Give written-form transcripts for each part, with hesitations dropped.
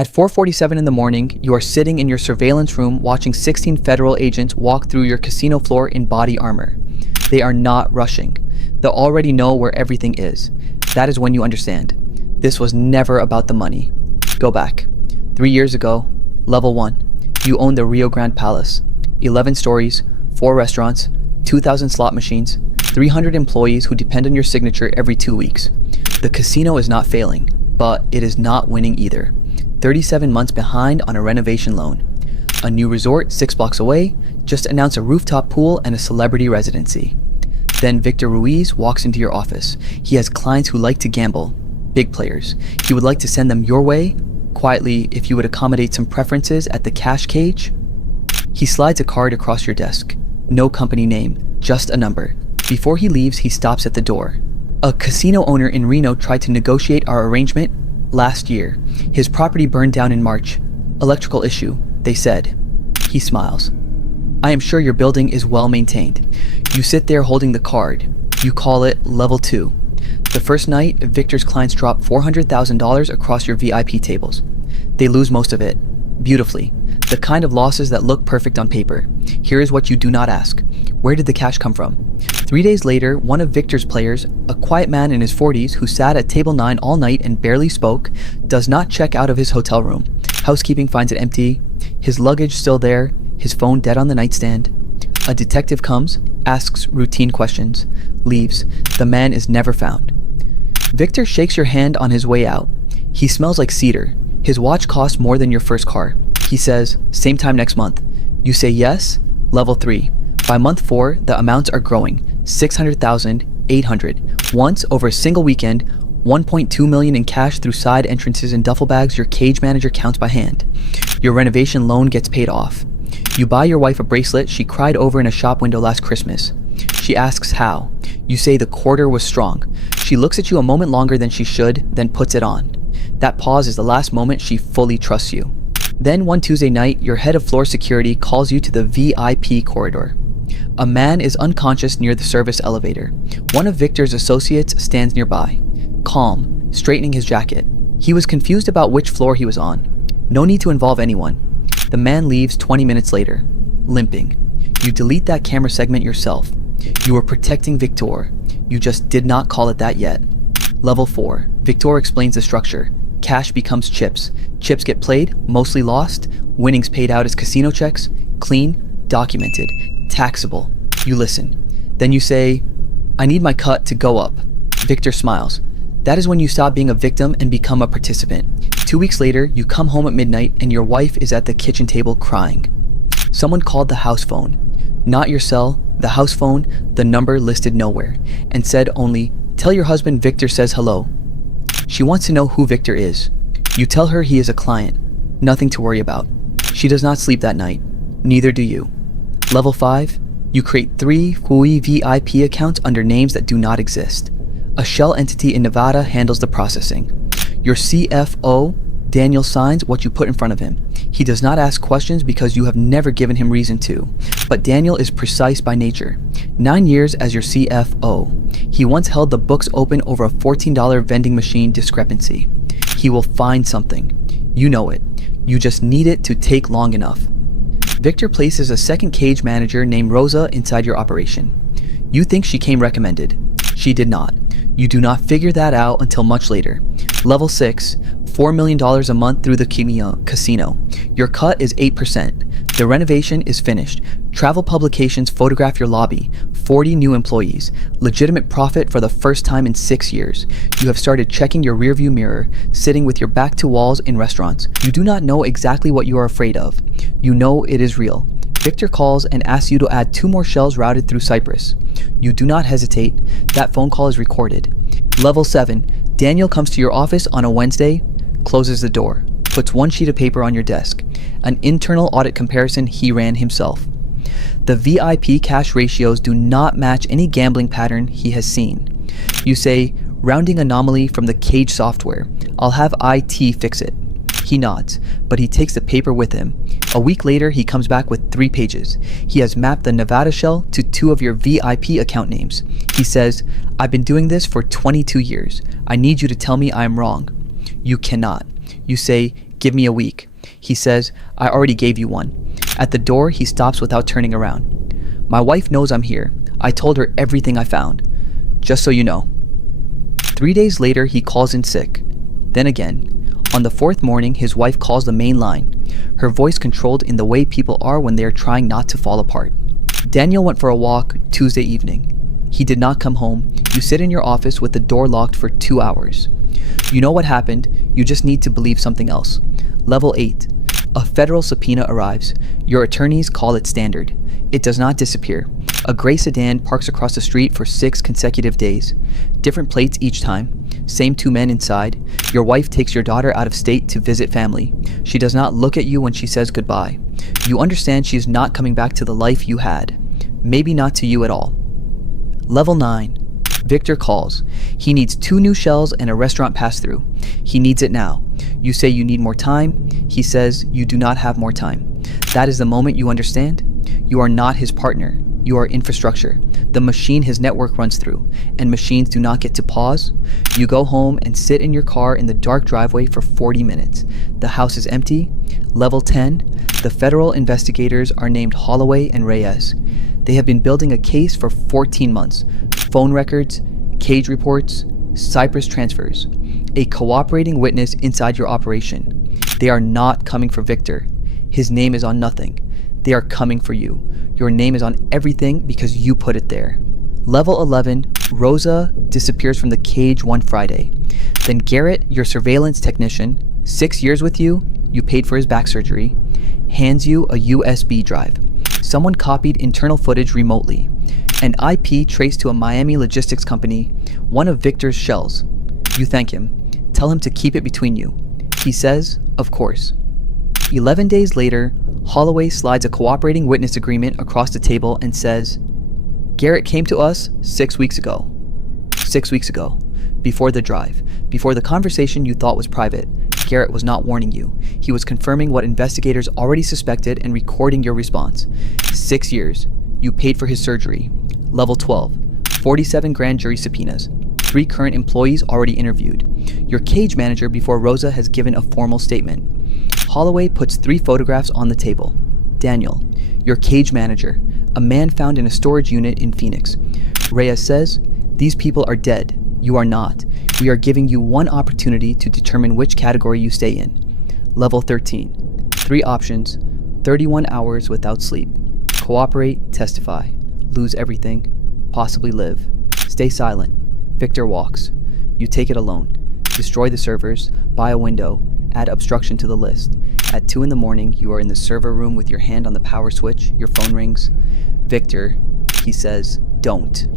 At 4:47 in the morning, you are sitting in your surveillance room watching 16 federal agents walk through your casino floor in body armor. They are not rushing. They already know where everything is. That is when you understand. This was never about the money. Go back. 3 years ago, level 1. You own the Rio Grande Palace. 11 stories, 4 restaurants, 2,000 slot machines, 300 employees who depend on your signature every 2 weeks. The casino is not failing, but it is not winning either. 37 months behind on a renovation loan. A new resort 6 blocks away, just announced a rooftop pool and a celebrity residency. Then Victor Ruiz walks into your office. He has clients who like to gamble, big players. He would like to send them your way, quietly, if you would accommodate some preferences at the cash cage. He slides a card across your desk. No company name, just a number. Before he leaves, he stops at the door. A casino owner in Reno tried to negotiate our arrangement last year. His property burned down in March. Electrical issue, they said. He smiles. I am sure your building is well maintained. You sit there holding the card. You call it level 2. The first night, Victor's clients drop $400,000 across your VIP tables. They lose most of it, beautifully. The kind of losses that look perfect on paper. Here is what you do not ask. Where did the cash come from? 3 days later, one of Victor's players, a quiet man in his 40s who sat at table 9 all night and barely spoke, does not check out of his hotel room. Housekeeping finds it empty, his luggage still there, his phone dead on the nightstand. A detective comes, asks routine questions, leaves. The man is never found. Victor shakes your hand on his way out. He smells like cedar. His watch costs more than your first car. He says, same time next month. You say yes, level 3. By month 4, the amounts are growing. 600,000, 800. Once, over a single weekend, 1.2 million in cash through side entrances and duffel bags your cage manager counts by hand. Your renovation loan gets paid off. You buy your wife a bracelet she cried over in a shop window last Christmas. She asks how. You say the quarter was strong. She looks at you a moment longer than she should, then puts it on. That pause is the last moment she fully trusts you. Then one Tuesday night, your head of floor security calls you to the VIP corridor. A man is unconscious near the service elevator. One of Victor's associates stands nearby, calm, straightening his jacket. He was confused about which floor he was on. No need to involve anyone. The man leaves 20 minutes later, limping. You delete that camera segment yourself. You were protecting Victor. You just did not call it that yet. Level 4. Victor explains the structure. Cash becomes chips. Chips get played, mostly lost. Winnings paid out as casino checks. Clean, documented, taxable. You listen. Then you say, I need my cut to go up. Victor smiles. That is when you stop being a victim and become a participant. 2 weeks later, you come home at midnight and your wife is at the kitchen table crying. Someone called the house phone. Not your cell, the house phone, the number listed nowhere, and said only, tell your husband Victor says hello. She wants to know who Victor is. You tell her he is a client. Nothing to worry about. She does not sleep that night. Neither do you. Level 5. You create 3 Hui VIP accounts under names that do not exist. A shell entity in Nevada handles the processing. Your CFO, Daniel, signs what you put in front of him. He does not ask questions because you have never given him reason to. But Daniel is precise by nature. 9 years as your CFO. He once held the books open over a $14 vending machine discrepancy. He will find something. You know it. You just need it to take long enough. Victor places a second cage manager named Rosa inside your operation. You think she came recommended. She did not. You do not figure that out until much later. Level 6, $4 million a month through the casino. Your cut is 8%. The renovation is finished. Travel publications photograph your lobby. 40 new employees. Legitimate profit for the first time in 6 years. You have started checking your rearview mirror, sitting with your back to walls in restaurants. You do not know exactly what you are afraid of. You know it is real. Victor calls and asks you to add 2 more shells routed through Cyprus. You do not hesitate. That phone call is recorded. Level 7. Daniel comes to your office on a Wednesday, closes the door, puts 1 sheet of paper on your desk. An internal audit comparison he ran himself. The VIP cash ratios do not match any gambling pattern he has seen. You say, rounding anomaly from the cage software. I'll have IT fix it. He nods, but he takes the paper with him. A week later, he comes back with 3 pages. He has mapped the Nevada shell to 2 of your VIP account names. He says, I've been doing this for 22 years. I need you to tell me I am wrong. You cannot. You say, Give me a week. He says, I already gave you one. At the door, he stops without turning around. My wife knows I'm here. I told her everything I found. Just so you know. 3 days later, he calls in sick. Then again. On the fourth morning, his wife calls the main line, her voice controlled in the way people are when they are trying not to fall apart. Daniel went for a walk Tuesday evening. He did not come home. You sit in your office with the door locked for 2 hours. You know what happened. You just need to believe something else. Level 8. A federal subpoena arrives. Your attorneys call it standard. It does not disappear. A gray sedan parks across the street for 6 consecutive days. Different plates each time. Same 2 men inside. Your wife takes your daughter out of state to visit family. She does not look at you when she says goodbye. You understand she is not coming back to the life you had. Maybe not to you at all. Level 9. Victor calls. He needs 2 new shells and a restaurant pass-through. He needs it now. You say you need more time. He says you do not have more time. That is the moment you understand. You are not his partner. You are infrastructure, the machine his network runs through, and machines do not get to pause. You go home and sit in your car in the dark driveway for 40 minutes. The house is empty. Level 10, the federal investigators are named Holloway and Reyes. They have been building a case for 14 months. Phone records, cage reports, Cyprus transfers. A cooperating witness inside your operation. They are not coming for Victor. His name is on nothing. They are coming for you. Your name is on everything because you put it there. Level 11, Rosa disappears from the cage one Friday. Then Garrett, your surveillance technician, 6 years with you, you paid for his back surgery, hands you a USB drive. Someone copied internal footage remotely. An IP traced to a Miami logistics company, one of Victor's shells. You thank him. Tell him to keep it between you. He says, of course. 11 days later, Holloway slides a cooperating witness agreement across the table and says, Garrett came to us 6 weeks ago. 6 weeks ago. Before the drive. Before the conversation you thought was private. Garrett was not warning you. He was confirming what investigators already suspected and recording your response. 6 years. You paid for his surgery. Level 12. 47 grand jury subpoenas. 3 current employees already interviewed. Your cage manager before Rosa has given a formal statement. Holloway puts 3 photographs on the table. Daniel, your cage manager, a man found in a storage unit in Phoenix. Reyes says, these people are dead. You are not. We are giving you one opportunity to determine which category you stay in. Level 13. 3 options. 31 hours without sleep. Cooperate, testify. Lose everything. Possibly live. Stay silent. Victor walks. You take it alone. Destroy the servers. Buy a window. Add obstruction to the list. At 2 in the morning, you are in the server room with your hand on the power switch. Your phone rings. Victor, he says, don't.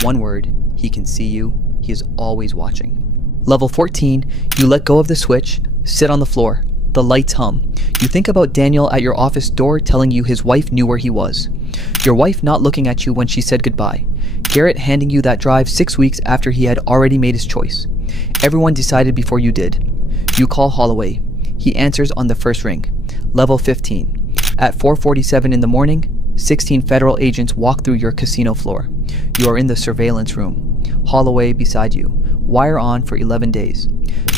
One word, he can see you. He is always watching. Level 14, you let go of the switch, sit on the floor. The lights hum. You think about Daniel at your office door telling you his wife knew where he was. Your wife not looking at you when she said goodbye. Garrett handing you that drive 6 weeks after he had already made his choice. Everyone decided before you did. You call Holloway. He answers on the first ring. Level 15. At 4:47 in the morning, 16 federal agents walk through your casino floor. You are in the surveillance room. Holloway beside you. Wire on for 11 days.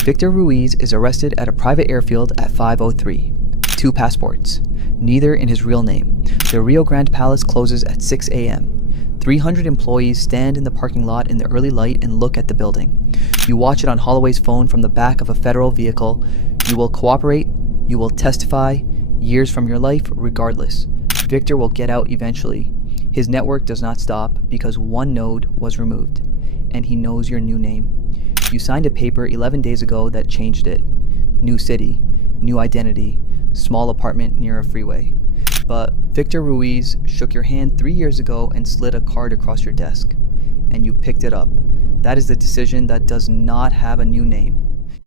Victor Ruiz is arrested at a private airfield at 5:03. 2 passports. Neither in his real name. The Rio Grande Palace closes at 6 a.m. 300 employees stand in the parking lot in the early light and look at the building. You watch it on Holloway's phone from the back of a federal vehicle. You will cooperate. You will testify. Years from your life, regardless. Victor will get out eventually. His network does not stop because one node was removed. And he knows your new name. You signed a paper 11 days ago that changed it. New city. New identity. Small apartment near a freeway. But Victor Ruiz shook your hand 3 years ago and slid a card across your desk. And you picked it up. That is the decision that does not have a new name.